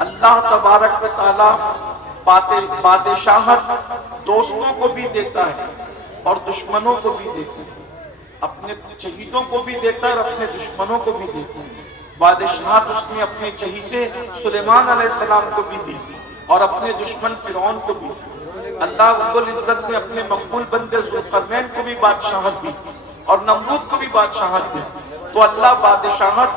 اللہ تبارک و تعالی بادشاہت دوستوں کو بھی دیتا ہے اور دشمنوں کو بھی دیتا ہے، اپنے چہیتوں کو بھی دیتا ہے اور اپنے دشمنوں کو بھی دیتا ہے۔ بادشاہت اس نے اپنے چہیتے سلیمان علیہ السلام کو بھی دی اور اپنے دشمن فرعون کو بھی دی۔ اللہ رب العزت نے اپنے مقبول بندے ذوالقرنین کو بھی بادشاہت دی اور نمرود کو بھی بادشاہت دی۔ تو اللہ بادشاہت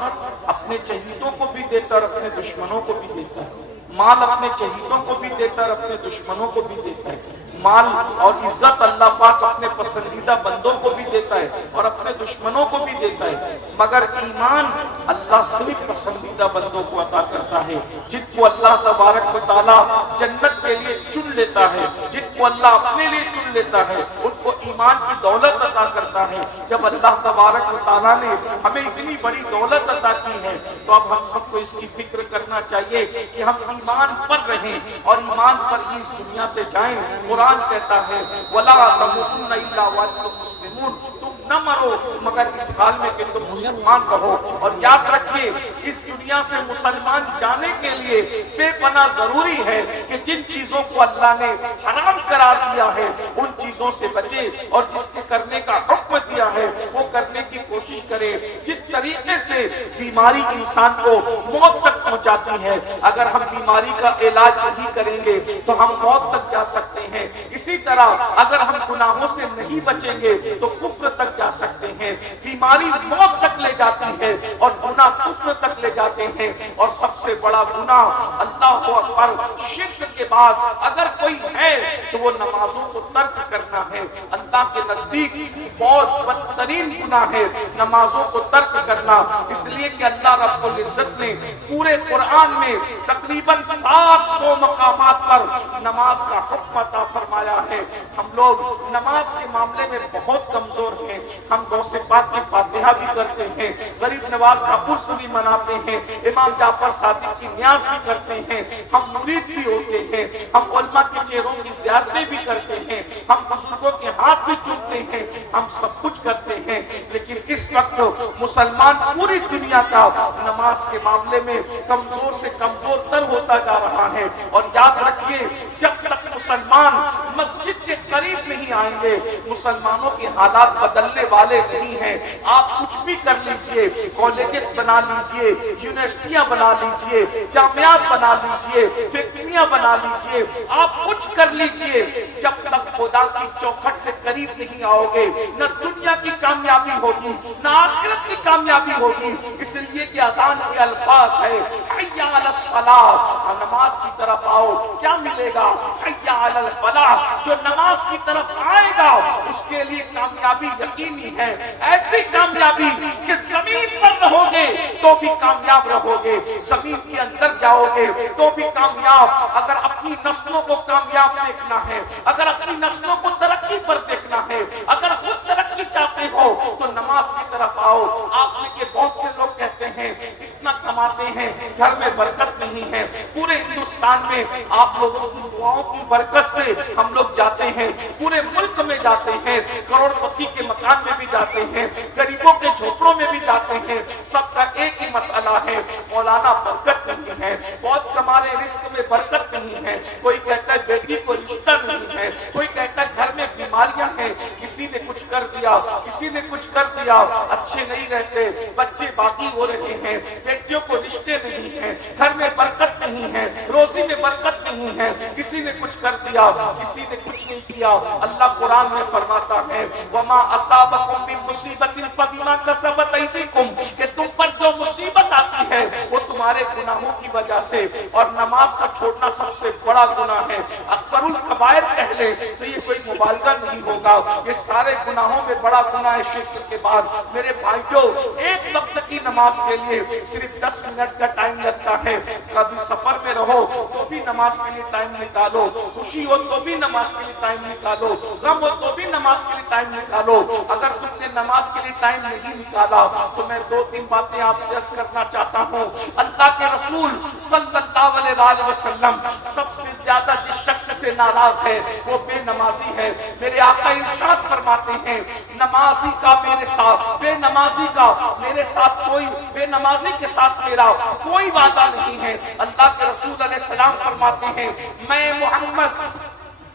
اپنے چہیتوں کو بھی دیتا ہے اور اپنے دشمنوں کو بھی دیتا ہے، مال اپنے چہیتوں کو بھی دیتا ہے اور اپنے دشمنوں کو بھی دیتا ہے، مال اور عزت اللہ پاک اپنے پسندیدہ بندوں کو بھی دیتا ہے اور اپنے دشمنوں کو بھی دیتا ہے، مگر ایمان اللہ صرف پسندیدہ بندوں کو عطا کرتا ہے، جن کو اللہ تبارک و تعالی جنت کے لیے چن لیتا ہے، جن کو اللہ اپنے لیے چن لیتا ہے، ان کو ایمان کی دولت عطا کرتا ہے۔ جب اللہ تبارک و تعالی نے ہمیں اتنی بڑی دولت عطا کی ہے تو اب ہم سب کو اس کی فکر کرنا چاہیے کہ ہم ایمان پر رہیں اور ایمان پر ہی اس دنیا سے جائیں۔ قرآن کہتا ہے وَلَا تَمُوتُنَّ إِلَّا وَأَنْتُمْ مُسْلِمُونَ، تم نہ مرو مگر اس حال میں کہ تم مسلمان رہو۔ اور یاد رکھیے اس دنیا سے مسلمان جانے کے لیے بے پناہ ضروری ہے کہ جن چیزوں کو اللہ نے حرام قرار دیا ہے ان چیزوں سے بچے اور جس کے کرنے کا حکم دیا ہے وہ کرنے کی کوشش کرے۔ جس طریقے سے بیماری انسان کو موت تک پہنچاتی ہے، اگر ہم بیماری کا علاج نہیں کریں گے تو ہم موت تک جا سکتے ہیں، اسی طرح اگر ہم گناہوں سے نہیں بچیں گے تو کفر تک جا سکتے ہیں۔ بیماری موت تک لے جاتی ہے اور گناہ کفر تک لے جاتے ہیں، اور سب سے بڑا گناہ اللہ اکبر شرک کے بعد اگر کوئی ہے تو وہ نمازوں کو ترک کرنا ہے۔ اللہ کے نزدیک بہت بدترین گناہ ہے نمازوں کو ترک کرنا، اس لیے کہ اللہ رب العزت نے پورے قرآن میں تقریباً 700 مقامات پر نماز کا حکم عطا فرمایا ہے۔ ہم لوگ نماز کے معاملے میں بہت کمزور ہیں، ہم غوث پاک کی فاتحہ بھی کرتے ہیں، غریب نواز کا عرس بھی مناتے ہیں، امام جعفر صادق کی نیاز بھی کرتے ہیں، ہم مرید بھی ہوتے ہیں، ہم علماء کے چہروں کی زیارتیں بھی کرتے ہیں، ہم بزرگوں کے ہاتھ بھی چومتے ہیں، ہم سب کچھ کرتے ہیں، لیکن اس وقت مسلمان پوری دنیا کا نماز کے معاملے میں کمزور سے کمزور تر ہوتا جا رہا ہے۔ اور یاد رکھیے جب تک مسلمان مسجد کے قریب نہیں آئیں گے مسلمانوں کے حالات بدلنے والے نہیں ہیں۔ آپ کچھ بھی کر لیجئے، کالجز بنا لیجئے، یونیورسٹیاں بنا لیجئے، جامعات بنا لیجئے، فیکٹریاں بنا لیجئے، آپ کچھ کر لیجئے، جب تک خدا کی چوکھٹ سے قریب نہیں آؤ گے نہ دنیا کی کامیابی ہوگی نہ آخرت کی کامیابی ہوگی۔ اس لیے کہ اذان کے الفاظ ہے حی علی الصلاۃ، نماز کی طرف آؤ، کیا ملے گا؟ حی علی الفلاح، جو نماز کی طرف آئے گا اس کے لیے کامیابی یقینی ہے، ایسی کامیابی کہ زمین پر رہو گے تو بھی کامیاب رہو گے، زمین کے اندر جاؤ گے تو بھی کامیاب۔ اگر اپنی نسلوں کو کامیاب دیکھنا ہے، اگر اپنی نسلوں کو ترقی پر دیکھنا ہے، اگر خود ترقی چاہتے ہو تو نماز کی طرف آؤ۔ آپ نے کہ بہت سے لوگ کہتے ہیں اتنا کماتے ہیں گھر میں برکت نہیں ہے، پورے ہندوستان میں آپ لوگوں کی دعاؤں کی برکت سے ہم لوگ جاتے ہیں، پورے ملک میں جاتے ہیں، کروڑ پتی کے مکان میں بھی جاتے ہیں، غریبوں کے جھوپڑوں میں بھی جاتے ہیں، سب کا ایک ہی مسئلہ ہے مولانا برکت نہیں ہے، بہت کمارے رزق میں برکت نہیں ہے، کوئی کہتا ہے بیٹی کو رشتہ نہیں ہے، کوئی کہتا ہے گھر میں بیماریاں ہیں، کسی نے کچھ کر دیا، کسی نے کچھ کر دیا، اچھے نہیں رہتے، بچے باقی ہو رہے ہیں، بیٹیوں کو رشتے نہیں ہیں، گھر میں برکت نہیں ہے، روزی میں برکت نہیں ہے، کسی نے کچھ کر دیا، کسی نے کچھ نہیں کیا۔ اللہ قرآن میں فرماتا ہے وَمَا أَصَابَكُم مِّن مُّصِيبَةٍ فَبِمَا كَسَبَتْ أَيْدِيكُمْ، کہ تم پر جو مصیبت آتی ہے وہ تمہارے گناہوں کی وجہ سے، اور نماز کا چھوڑنا سب سے بڑا گناہ ہے۔ اکبر الکبائر کہہ لے تو یہ کوئی مبالغہ نہیں ہوگا، یہ سارے گناہوں میں بڑا گناہ ہے شرک کے بعد۔ میرے بھائیوں ایک وقت کی نماز کے لیے صرف 10 منٹ کا ٹائم لگتا ہے، کبھی سفر میں رہو تو بھی نماز کے لیے ٹائم نکالو، خوشی ہو تو بھی نماز کے لیے ٹائم نکالو، غم ہو تو بھی نماز کے لیے ٹائم نکالو۔ اگر تم نے نماز کے لیے ٹائم نہیں نکالا تو میں 2-3 باتیں آپ سے عرض کرنا چاہتا ہوں اللہ کے رسول صلی اللہ علیہ وآلہ وسلم سب سے زیادہ جس شخص سے ناراض ہے وہ بے نمازی ہے۔ میرے آقا ارشاد فرماتے ہیں نمازی کا میرے ساتھ، بے نمازی کا میرے ساتھ کوئی، بے نمازی کے ساتھ میرا کوئی وعدہ نہیں ہے۔ اللہ کے رسول علیہ السلام فرماتے ہیں میں محمد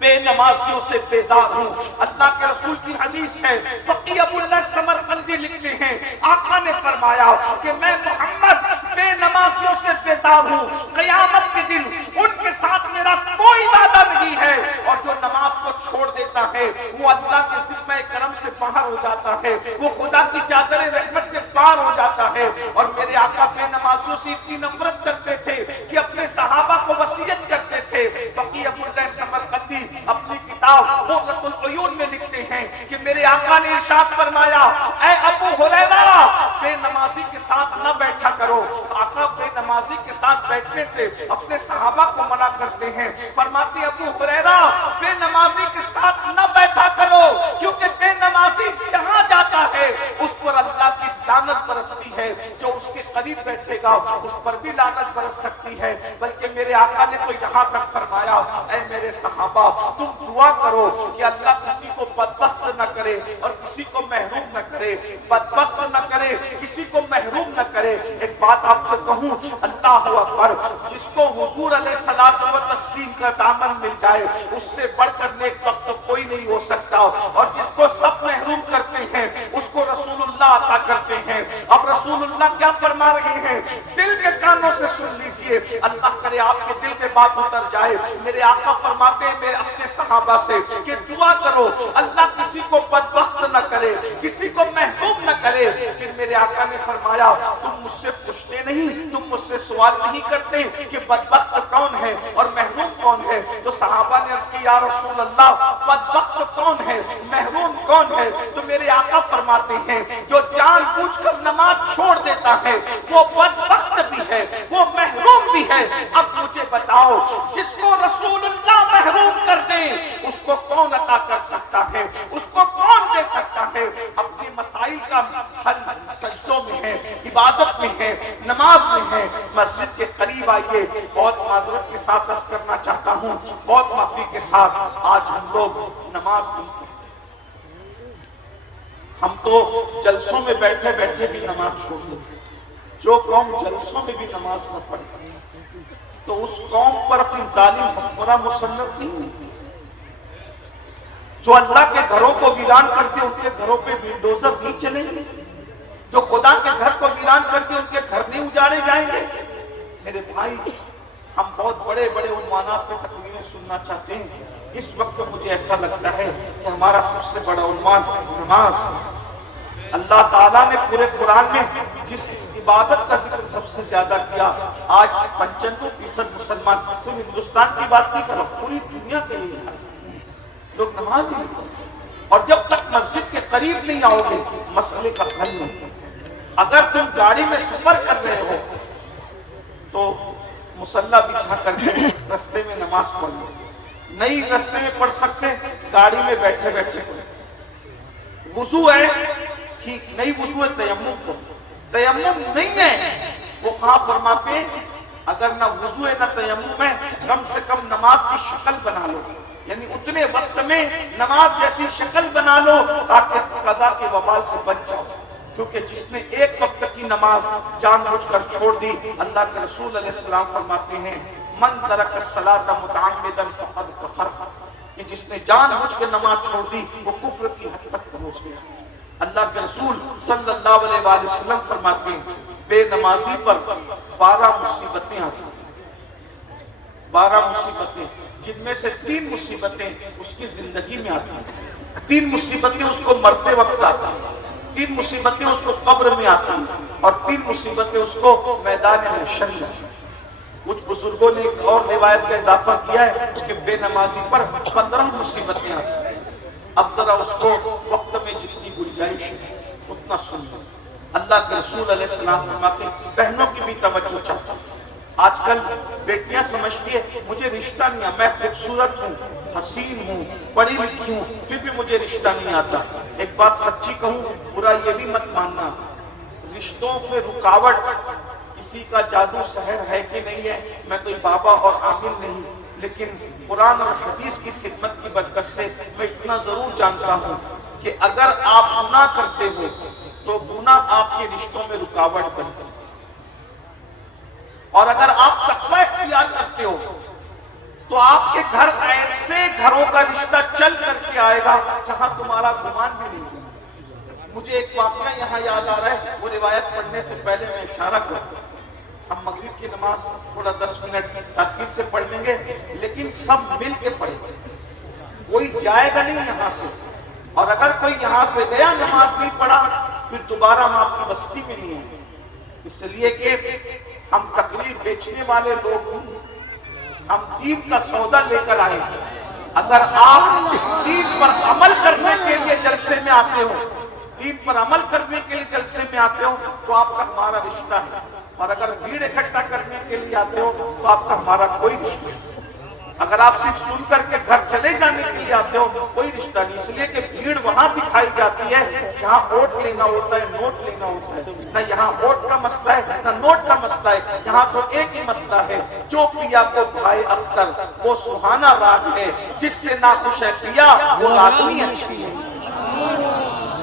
بے نمازیوں سے بیزار ہوں۔ اللہ کے رسول کی حدیث ہے، فقی ابو اللہ سمرقندی لکھتے ہیں آقا نے فرمایا کہ میں محمد بے نمازیوں سے بیزار ہوں، قیامت کے دن ان کے ساتھ میرا کوئی وعدہ نہیں ہے، اور جو نماز کو چھوڑ دیتا ہے وہ اللہ کے ذمہ کرم سے باہر ہو جاتا ہے، وہ خدا کی چادر رحمت سے باہر ہو جاتا ہے۔ اور میرے آقا بے نمازیوں سے اتنی نفرت کرتے تھے کہ اپنے صحابہ کو وصیت کرتے تھے۔ فقی ابو اللہ سمرقندی اپنی کتاب قرۃ العیون میں لکھتے ہیں کہ میرے آقا نے ارشاد فرمایا اے ابو ہریرہ بے نمازی کے ساتھ نہ بیٹھا کرو۔ آقا بے نمازی کے ساتھ بیٹھنے سے اپنے صحابہ کو منع کرتے ہیں، فرماتے ابو ہریرہ بے نمازی کے ساتھ نہ بیٹھا کرو، کیونکہ بے نمازی جہاں جاتا ہے اس پر اللہ کی لعنت برستی ہے، جو اس کے قریب بیٹھے گا اس پر بھی لعنت برس سکتی ہے۔ بلکہ میرے آقا نے تو یہاں تک فرمایا اے میرے صحابہ تم دعا کرو کہ اللہ کسی کو بدبخت نہ کرے اور کسی کو محروم نہ کرے، بدبخت نہ کرے کسی کو محروم نہ کرے۔ ایک بات آپ سے کہوں، اللہ اکبر، جس کو حضور علیہ الصلوۃ والتسلیم کا دامن مل جائے اس سے بڑھ کر نیک بخت کوئی نہیں ہو سکتا، اور جس کو سب محروم کرتے ہیں اس کو رسول اللہ عطا کرتے ہیں۔ اب رسول اللہ کیا فرما رہے ہیں، دل کے کانوں سے سن لیجئے، اللہ کرے آپ کے دل میں بات اتر جائے۔ میرے آقا فرماتے ہیں میرے اپنے صحابہ سے کہ دعا کرو اللہ کسی کو بدبخت نہ کرے، کسی کو محروم نہ کرے۔ پھر میرے آقا نے فرمایا تم مجھ سے پوچھتے نہیں، تم مجھ سے سوال نہیں کرتے کہ بدبخت کون ہے اور محروم کون ہے؟ تو صحابہ نے عرض کی یا رسول اللہ بدبخت کون ہے، محروم کون ہے؟ تو میرے آقا فرماتے ہیں جو جان بوجھ کر نماز چھوڑ دیتا ہے وہ بدبخت بھی ہے، وہ محروم بھی ہے۔ اب مجھے بتاؤ جس کو رسول اللہ محروم کر دے اس کو کون عطا کر سکتا ہے، اس کو کون دے سکتا ہے؟ اپنے مسائل کا حل سجدوں میں ہے، عبادت میں ہے، نماز میں ہے۔ مسجد کے قریب آئیے، بہت معذرت کے ساتھ عرض کرنا چاہتا ہوں، بہت معافی کے ساتھ، آج ہم لوگ نماز نہیں پڑھتے، ہم تو جلسوں میں بیٹھے بیٹھے بھی نماز چھوڑ دیتے۔ جو قوم جلسوں میں بھی نماز نہ پڑھے تو اس قوم پر پھر ظالم حکمراں مسلط نہیں ہوئی۔ جو اللہ کے گھروں کو ویران کرتے ان کے گھروں پہ بلڈوزر نہیں چلیں گے، جو خدا کے گھر کو ویران کرتے ان کے گھر نہیں اجاڑے جائیں گے۔ میرے بھائی ہم بہت بڑے بڑے عنوانات پہ تقریریں سننا چاہتے ہیں، اس وقت مجھے ایسا لگتا ہے کہ ہمارا سب سے بڑا عنوان نماز۔ اللہ تعالیٰ نے پورے قرآن میں جس عبادت کا ذکر سب سے زیادہ کیا، آج 95% مسلمان، صرف ہندوستان کی بات نہیں کر رہا، پوری دنیا کے لیے لوگ نماز ہی نہیں پڑھتے۔ اور جب تک مسجد کے قریب نہیں آؤ گے مسئلے کا حل نہیں۔ اگر تم گاڑی میں سفر کر رہے ہو تو مصلی بچھا کر کے رستے میں نماز پڑھ لو، نہیں رستے میں پڑھ سکتے گاڑی میں بیٹھے بیٹھے پڑھ۔ وضو ہے ٹھیک، نہیں وضو ہے تیمم کرو، تیمم نہیں ہے وہ کہاں فرماتے ہیں اگر نہ وضو ہے نہ تیمم ہے کم سے کم نماز کی شکل بنا لو، یعنی اتنے وقت میں نماز جیسی شکل بنا لو تاکہ قضا کے وبال سے بچ جاؤ۔ کیونکہ جس نے ایک وقت کی نماز جان بوجھ کر چھوڑ دی، اللہ کے رسول علیہ السلام فرماتے ہیں من ترک الصلاۃ متعمدا فقد کفر، کہ جس نے جان بوجھ کے نماز چھوڑ دی وہ کفر کی حد تک پہنچ گیا۔ اللہ کے رسول صلی اللہ علیہ وآلہ وسلم فرماتے ہیں بے نمازی پر 12 مصیبتیں آتی ہیں، 12 مصیبتیں، جن میں سے 3 مصیبتیں اس کی زندگی میں آتی ہیں، 3 مصیبتیں اس کو مرتے وقت آتی ہیں، 3 مصیبتیں اس کو قبر میں آتی ہیں، اور 3 مصیبتیں اس کو میدان محشر میں آتی ہیں۔ کچھ بزرگوں نے ایک اور روایت کا اضافہ کیا ہے کہ بے نمازی پر 15 مصیبتیں آتی ہیں۔ اب ذرا اس کو وقت میں جتنی گنجائش ہے اتنا سن لو۔ اللہ کے رسول علیہ السلام فرماتے ہیں بہنوں کی بھی توجہ چاہتا ہوں۔ آج کل بیٹیاں سمجھتی ہے مجھے رشتہ نہیں آتا، میں خوبصورت ہوں، حسین ہوں، پڑھی لکھی ہوں، پھر بھی مجھے رشتہ نہیں آتا۔ ایک بات سچی کہوں، برا یہ بھی مت ماننا، رشتوں میں رکاوٹ کسی کا جادو سحر ہے کہ نہیں ہے، میں کوئی بابا اور عامل نہیں، لیکن قرآن اور حدیث کی خدمت کی برکت سے میں اتنا ضرور جانتا ہوں کہ اگر آپ گناہ کرتے ہو تو گناہ آپ کے رشتوں میں رکاوٹ بنتا ہے، اور اگر آپ تقوی اختیار کرتے ہو تو آپ کے گھر ایسے گھروں کا رشتہ چل کر کے آئے گا جہاں تمہارا گمان بھی نہیں ہوگا۔ مجھے ایک واقعہ یہاں یاد آ رہا ہے، وہ روایت پڑھنے سے پہلے میں اشارہ کرتا ہوں۔ ہم مغرب کی نماز تھوڑا 10 منٹ تاخیر سے پڑھ لیں گے، لیکن سب مل کے پڑھیں گے، کوئی جائے گا نہیں یہاں سے، اور اگر کوئی یہاں سے گیا نماز نہیں پڑھا پھر دوبارہ ہم آپ کی بستی میں نہیں ہیں، اس لیے کہ ہم تقریر بیچنے والے لوگ نہیں، ہم دین کا سودا لے کر آئے ہیں۔ اگر آپ دین پر عمل کرنے کے لیے جلسے میں آتے ہو، دین پر عمل کرنے کے لیے جلسے میں آتے ہو تو آپ کا ہمارا رشتہ ہے، اور اگر بھیڑ اکٹھا کرنے کے لیے آتے ہو تو آپ کا ہمارا کوئی رشتہ نہیں۔ اگر آپ صرف سن کر کے گھر چلے جانے کے لیے آتے ہو کوئی رشتہ نہیں، اس لیے کہ بھیڑ وہاں دکھائی جاتی ہے جہاں ووٹ لینا ہوتا ہے، نوٹ لینا ہوتا ہے۔ نہ یہاں ووٹ کا مسئلہ ہے نہ نوٹ کا مسئلہ ہے، یہاں تو ایک ہی مسئلہ ہے، جو پیا کو بھائے اختر وہ سہانا راگ ہے، جس سے ناخوش ہے پیا وہ راگنی اچھی ہے۔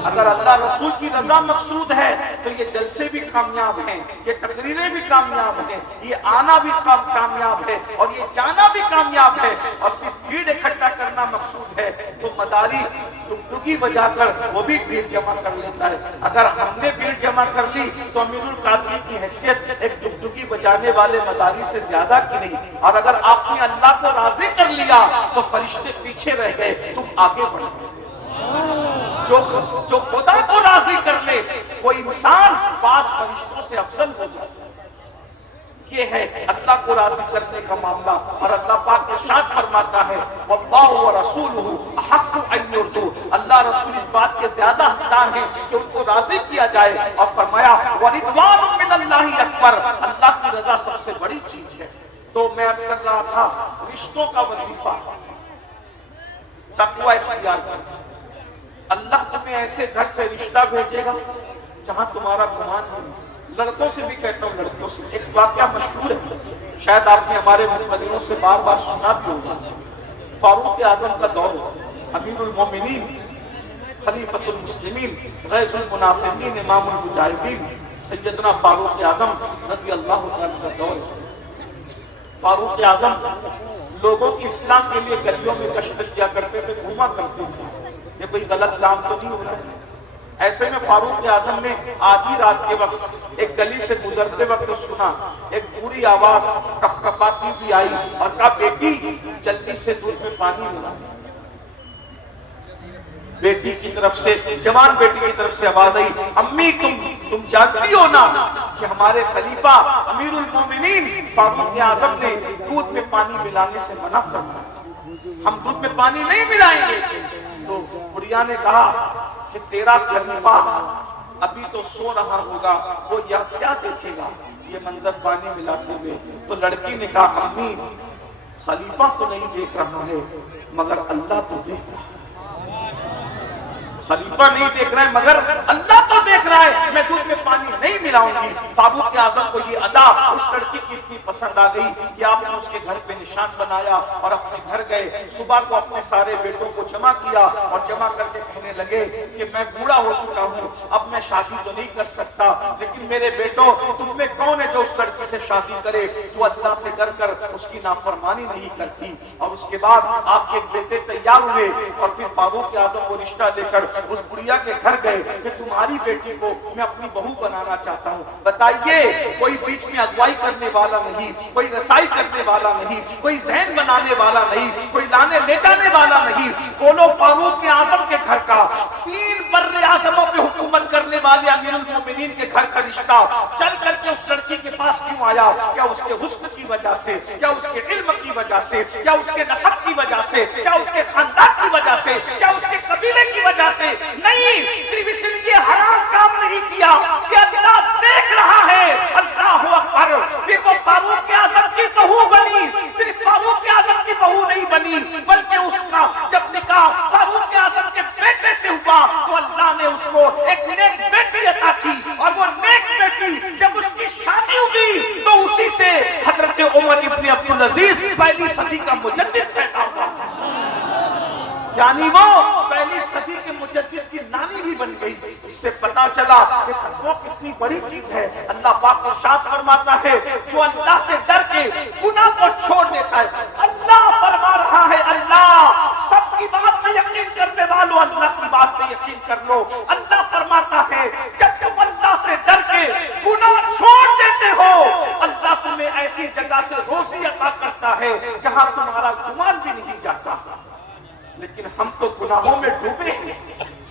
اگر اللہ رسول کی رضا مقصود ہے تو یہ جلسے بھی کامیاب ہیں، یہ تقریریں بھی کامیاب ہیں، یہ آنا بھی کامیاب ہے، اور یہ جانا بھی کامیاب ہے، اور صرف بھیڑ اکٹھا کرنا مقصود ہے تو مداری ڈگڈگی بجا کر وہ بھی بھیڑ جمع کر لیتا ہے۔ اگر ہم نے بھیڑ جمع کر لی تو امیر القادری کی حیثیت ایک ڈگڈگی بجانے والے مداری سے زیادہ کی نہیں، اور اگر آپ نے اللہ کو راضی کر لیا تو فرشتے پیچھے رہ گئے، تم آگے بڑھ گئے۔ جو خدا کو راضی کر لے کوئی انسان بعض فرشتوں سے افضل ہو جاتا ہے، یہ ہے اللہ کو راضی کرنے کا معاملہ۔ اور اللہ پاک ارشاد فرماتا ہے واللہ ورسولہ احق ان یرضوا، اللہ رسول اس بات کے زیادہ حقدار ہیں کہ ان کو راضی کیا جائے، اور فرمایا ورضوان من اللہ اکبر، اللہ کی رضا سب سے بڑی چیز ہے۔ تو میں عرض کر رہا تھا رشتوں کا وظیفہ تقوی اختیار کرنا، اللہ تمہیں ایسے گھر سے رشتہ بھیجے گا جہاں تمہارا گمان نہیں۔ لڑکوں سے بھی کہتا ہوں، لڑکیوں سے ایک واقعہ مشہور ہے، شاید آپ نے ہمارے مقدموں سے بار بار سنا بھی ہوگا۔ فاروق اعظم کا دور، امیر المومنین، خلیفۃ المسلمین، غیث المنافقین، امام المجاہدین، سیدنا فاروق اعظم رضی اللہ عنہ کا دور۔ فاروق اعظم لوگوں کی اصلاح کے لیے گلیوں میں گشت کیا کرتے تھے، گھوما کرتے تھے، یہ کوئی غلط کام تو نہیں ہوتا۔ ایسے میں فاروق اعظم نے آدھی رات کے وقت ایک گلی سے گزرتے وقت سنا ایک بری آواز کپ کپاتی ہوئی آئی اور کہا بیٹی جلدی سے دودھ میں پانی ملا۔ بیٹی کی طرف سے، جوان بیٹی کی طرف سے آواز آئی امی تم جانتی ہو نا کہ ہمارے خلیفہ امیر المومنین فاروق اعظم نے دودھ میں پانی ملانے سے منع فرمایا، ہم دودھ میں پانی نہیں ملائیں گے۔ تو بڑھیا نے کہا کہ تیرا خلیفہ ابھی تو سو رہا ہوگا، وہ کیا دیکھے گا یہ منظر پانی ملاتے ہوئے۔ تو لڑکی نے کہا امی خلیفہ تو نہیں دیکھ رہا ہے مگر اللہ تو دیکھ رہا ہے، خلیفہ نہیں دیکھ رہا ہے مگر اللہ تو دیکھ رہا ہے، میں دودھ میں پانی نہیں ملاؤں گی۔ فاروق اعظم کو یہ ادا اس لڑکی کی اتنی پسند آ گئی کہ آپ نے اس کے گھر پہ نشان بنایا اور اپنے گھر گئے۔ صبح کو اپنے سارے بیٹوں کو جمع کیا اور جمع کر کے کہنے لگے کہ میں بوڑھا ہو چکا ہوں، اب میں شادی تو نہیں کر سکتا، لیکن میرے بیٹوں تم میں کون ہے جو اس لڑکی سے شادی کرے جو اللہ سے ڈر کر اس کی نافرمانی نہیں کرتی۔ اور اس کے بعد آپ کے بیٹے تیار ہوئے اور پھر فاروق اعظم وہ رشتہ لے کر اس بڑھیا کے گھر گئے کہ تمہاری بیٹی کو میں اپنی بہو بنانا چاہتا ہوں، بتائیے کوئی بیچ میں اگوائی کرنے والا نہیں، کوئی رسائی کرنے والا نہیں، کوئی ذہن بنانے والا نہیں، کوئی لانے لے جانے والا نہیں، بولو فاروق اعظم کے گھر کا 3 بر اعظموں پہ حکومت کرنے والے امیر المومنین کے گھر کا رشتہ چل کر کے اس لڑکی کے پاس کیوں آیا؟ کیا اس کے حسن کی وجہ سے، کیا اس کے علم کی وجہ سے، کیا اس کے نسب کی وجہ سے، کیا اس کے خاندان کی وجہ سے، کیا اس کے قبیلے کی وجہ سے؟ نہیں، صرف اس لیے حرام کام نہیں کیا کہ اللہ دیکھ رہا ہے۔ اللہ اکبر، پھر وہ فاروق اعظم کی بہو بنی، صرف فاروق اعظم کی بہو نہیں بنی بلکہ اس کا جب نکاح فاروق اعظم کے بیٹے سے ہوا تو اللہ نے اس کو ایک نیک بیٹی عطا کی، اور وہ نیک بیٹی جب اس کی شادی ہوئی عبد العزیز پہلی صدی کا مجدد پیدا ہوا، یعنی وہ پہلی صدی کے مجدد کی نانی بھی بن گئی۔ اس سے پتا چلا کہ تقویٰ کتنی بڑی چیز ہے۔ اللہ پاک ارشاد فرماتا ہے جو اللہ سے ڈر کے گناہ کو چھوڑ دیتا ہے، اللہ فرما رہا ہے، اللہ سب کی بات پہ یقین کرنے والوں اللہ کی بات پہ یقین کر لو۔ اللہ فرماتا ہے جب تم اللہ سے ڈر کے گناہ چھوڑ دیتے ہو، اللہ تمہیں ایسی جگہ سے روزی عطا کرتا ہے جہاں تمہارا گمان بھی نہیں جاتا۔ لیکن ہم تو گناہوں میں ڈوبے ہیں،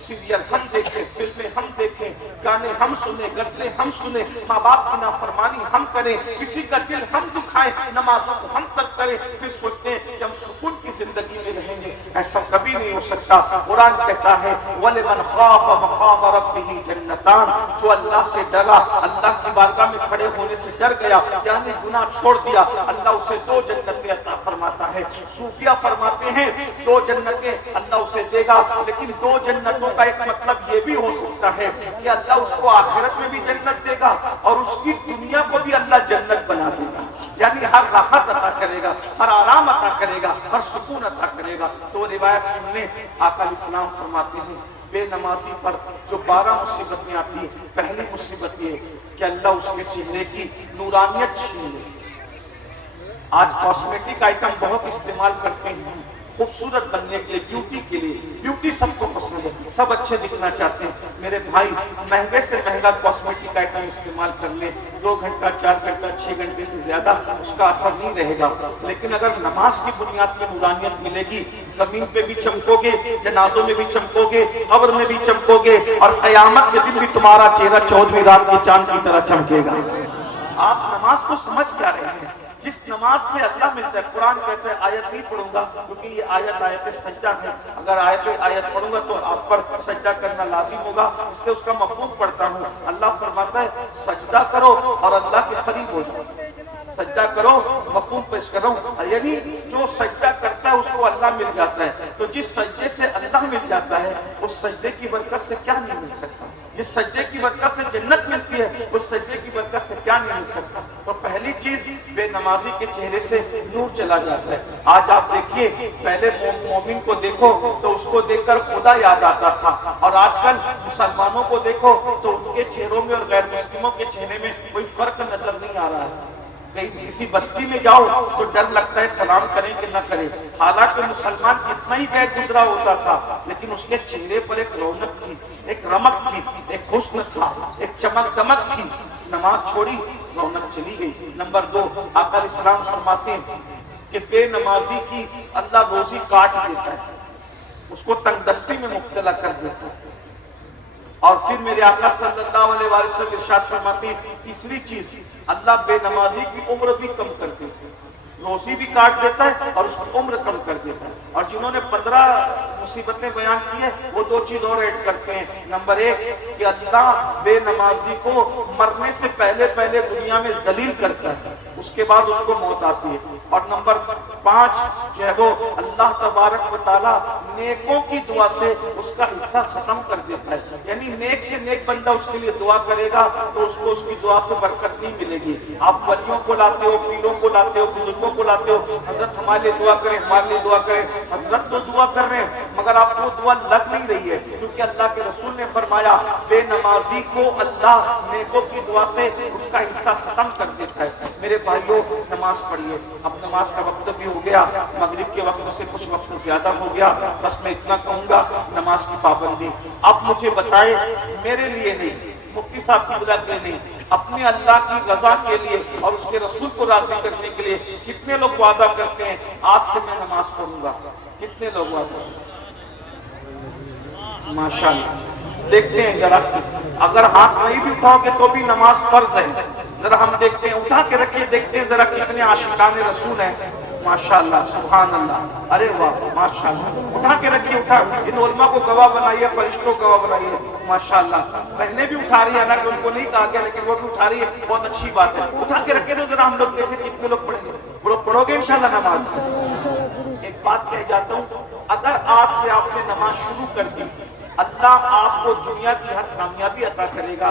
سیریل ہم دیکھیں، فلمیں ہم دیکھیں، گانے ہم سنیں، غزلیں ہم سنیں، ماں باپ کی نافرمانی ہم کریں، کسی کا دل ہم دکھائیں، نمازوں کو ہم تک کریں، پھر سوچتے ہیں کہ ہم سکون کی زندگی میں رہیں گے۔ ایسا کبھی نہیں ہو سکتا۔ قرآن کہتا ہے وَلِمَنْ خَافَ مَقَامَ رَبِّهِ جَنَّتَانِ، جو اللہ سے ڈرا، اللہ کی بارگاہ میں کھڑے ہونے سے ڈر گیا، یعنی گناہ چھوڑ دیا، اللہ اسے 2 جنتیں عطا فرماتا ہے۔ صوفیہ فرماتے ہیں 2 جنتیں اللہ اسے دے گا، لیکن 2 جنتوں کا ایک مطلب یہ بھی ہو سکتا ہے کہ اللہ اس کو آخرت میں بھی جنت دے گا اور اس کی دنیا کو بھی اللہ جنت بنا دے گا، یعنی ہر راحت عطا کرے گا، ہر آرام عطا کرے گا، ہر سکون عطا کرے گا۔ تو روایت سن لیں، آقا علیہ السلام فرماتے ہیں بے نمازی پر جو 12 مصیبتیں آتی ہیں، پہلی مصیبت یہ کہ اللہ اس کے چہرے کی نورانیت چھین لے۔ آج کاسمیٹک آئٹم بہت استعمال کرتے ہیں خوبصورت بننے کے لیے، بیوٹی کے لیے، بیوٹی سب کو پسند ہے، سب اچھے دکھنا چاہتے ہیں۔ میرے بھائی مہنگے سے مہنگا کاسمیٹک آئٹم استعمال کر لیں، 2 گھنٹہ 4 گھنٹہ 6 گھنٹے سے زیادہ اس کا اثر نہیں رہے گا، لیکن اگر نماز کی بنیاد کی نورانیت ملے گی، زمین پہ بھی چمکو گے، جنازوں میں بھی چمکو گے، قبر میں بھی چمکو گے، اور قیامت کے دن بھی تمہارا چہرہ 14ویں رات کے چاند کی طرح چمکے گا۔ آپ نماز کو سمجھ کیا رہے ہیں؟ جس نماز سے اللہ ملتا ہے، قرآن کہتا ہے آیت نہیں پڑھوں گا کیونکہ یہ آیت سجدہ ہے، اگر آیت پڑھوں گا تو آپ پر سجدہ کرنا لازم ہوگا، اس لیے اس کا مفہوم پڑھتا ہوں۔ اللہ فرماتا ہے سجدہ کرو اور اللہ کے قریب ہو جاؤ، سجدہ کرو، مفہوم پیش کرو، یعنی جو سجدہ کرتا ہے اس کو اللہ مل جاتا ہے۔ تو جس سجدے سے اللہ مل جاتا ہے اس سجدے کی برکت سے کیا نہیں مل سکتا؟ جس سجدے کی برکت سے جنت ملتی ہے اس سجدے کی برکت سے کیا نہیں مل سکتا؟ تو پہلی چیز بے نمازی کے چہرے سے نور چلا جاتا ہے۔ آج آپ دیکھیے، پہلے مومن کو دیکھو تو اس کو دیکھ کر خدا یاد آتا تھا، اور آج کل مسلمانوں کو دیکھو تو ان کے چہروں میں اور غیر مسلموں کے چہرے میں کوئی فرق نظر نہیں آ رہا ہے۔ کہیں کسی بستی میں جاؤ تو ڈر لگتا ہے سلام کریں کہ نہ کریں، حالانکہ مسلمان کتنا ہی غیر گزرا ہوتا تھا لیکن اس کے چہرے پر ایک رونق تھی، ایک رمق تھی، ایک حسن تھا، ایک چمک دمک تھی۔ نماز چھوڑی، رونق چلی گئی۔ نمبر 2، آقا علیہ السلام فرماتے ہیں کہ بے نمازی کی اللہ روزی کاٹ دیتا ہے، اس کو تنگ دستی میں مبتلا کر دیتا ہے۔ اور پھر میرے آقا صلی اللہ علیہ وسلم ارشاد فرماتے ہیں تیسری چیز، اللہ بے نمازی کی عمر بھی کم کر دیتا ہے، روزی بھی کاٹ دیتا ہے اور اس کی عمر کم کر دیتا ہے۔ اور جنہوں نے 15 مصیبتیں بیان کی ہیں وہ 2 چیز اور ایڈ کرتے ہیں۔ نمبر 1 کہ اللہ بے نمازی کو مرنے سے پہلے دنیا میں ذلیل کرتا ہے، اس کے بعد اس کو موت آتی ہے۔ اور نمبر 5 جو ہے وہ اللہ تبارک و تعالیٰ نیکوں کی دعا سے اس کا حصہ ختم کر دیتا ہے، یعنی نیک سے نیک بندہ اس کے لیے دعا کرے گا تو اس کو اس کی دعا سے برکت نہیں ملے گی۔ آپ ولیوں کو لاتے ہو، پیروں کو لاتے ہو، بزرگوں کو لاتے ہو، حضرت ہمارے لیے دعا کریں، ہمارے لیے دعا کریں، حضرت تو دعا کر رہے ہیں مگر آپ کو دعا لگ نہیں رہی ہے، کیونکہ اللہ کے رسول نے فرمایا بے نمازی کو اللہ نیکوں کی دعا سے اس کا حصہ ختم کر دیتا ہے۔ میرے بھائیوں نماز پڑھیے، اب نماز کا وقت بھی ہو گیا، مغرب کے وقت سے کچھ وقت زیادہ ہو گیا، بس میں اتنا کہوں گا نماز کی پابندی۔ اب مجھے بتائیں، میرے لیے نہیں، مفتی صاحب کی بلا کے لیے نہیں، اپنے اللہ کی رضا کے لیے اور اس کے رسول کو راضی کرنے کے لیے کتنے لوگ وعدہ کرتے ہیں آج سے میں نماز پڑھوں گا؟ کتنے لوگ وعدہ؟ ماشاءاللہ، دیکھتے ہیں ذرا، اگر ہاتھ نہیں بھی اٹھاؤ گے تو بھی نماز فرض ہے، ذرا ہم دیکھتے ہیں، اٹھا کے رکھیے، دیکھتے ہیں ذرا کتنے عاشقان رسول ہیں۔ ماشاءاللہ، سبحان اللہ، ارے واہ، ماشاءاللہ، اٹھا کے رکھیے، اٹھا، ان علماء کو گواہ بنائیے، فرشتوں کو گواہ بنائیے، ماشاءاللہ۔ بہنیں بھی اٹھا رہی ہیں، حالانکہ ان کو نہیں کہا گیا لیکن وہ بھی اٹھا رہی ہے، بہت اچھی بات ہے، اٹھا کے رکھے تو ذرا ہم لوگ دیکھیں کتنے لوگ پڑھیں گے، پڑھو گے انشاءاللہ نماز۔ ایک بات کہہ جاتا ہوں، اگر آج سے آپ نے نماز شروع کر دی، اللہ آپ کو دنیا کی ہر کامیابی عطا کرے گا۔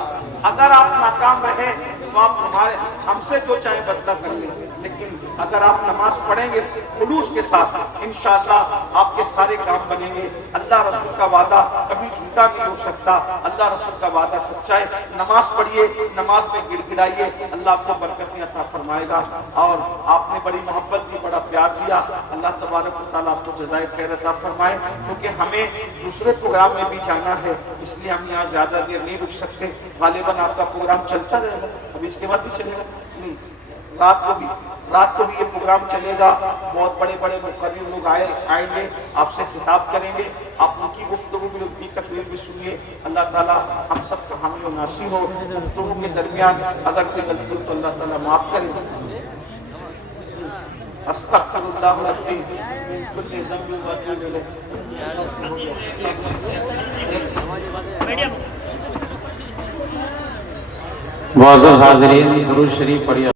اگر آپ ناکام رہے تو آپ ہم سے جو چاہے بدلہ کر لیں، لیکن اگر آپ نماز پڑھیں گے خلوص کے ساتھ انشاءاللہ آپ کے سارے کام بنیں گے. اللہ رسول کا وعدہ کبھی جھوٹا نہیں ہو سکتا. اللہ رسول کا وعدہ سچا ہے. نماز پڑھیے, نماز میں گڑ گڑائیے, اللہ آپ کو برکتیں عطا فرمائے گا. اور آپ نے بڑی محبت دی, بڑا پیار دیا, اللہ تبارک و تعالیٰ آپ کو جزائے خیر عطا فرمائے. کیونکہ ہمیں دوسرے پروگرام میں بھی جانا ہے, اس لیے ہم یہاں زیادہ دیر نہیں رک سکتے. غالباً آپ کا پروگرام چلتا رہے گا, ابھی اس کے بعد بھی چلے گا نہیں, رات کو بھی یہ پروگرام چلے گا. بہت بڑے بڑے مقرر لوگ آئیں گے, آپ سے خطاب کریں گے, آپ ان کی گفتگو بھی, ان کی تقریر بھی سنیے. اللہ تعالیٰ ہم سب کا حامی و ناصر ہو. گفتگو کے درمیان اگر کوئی غلطی ہو تو اللہ تعالیٰ معاف کرے. استغفر اللہ ربی من کل ذنب و اتوب الیہ. معزز حاضرین, درود شریف پڑھیے.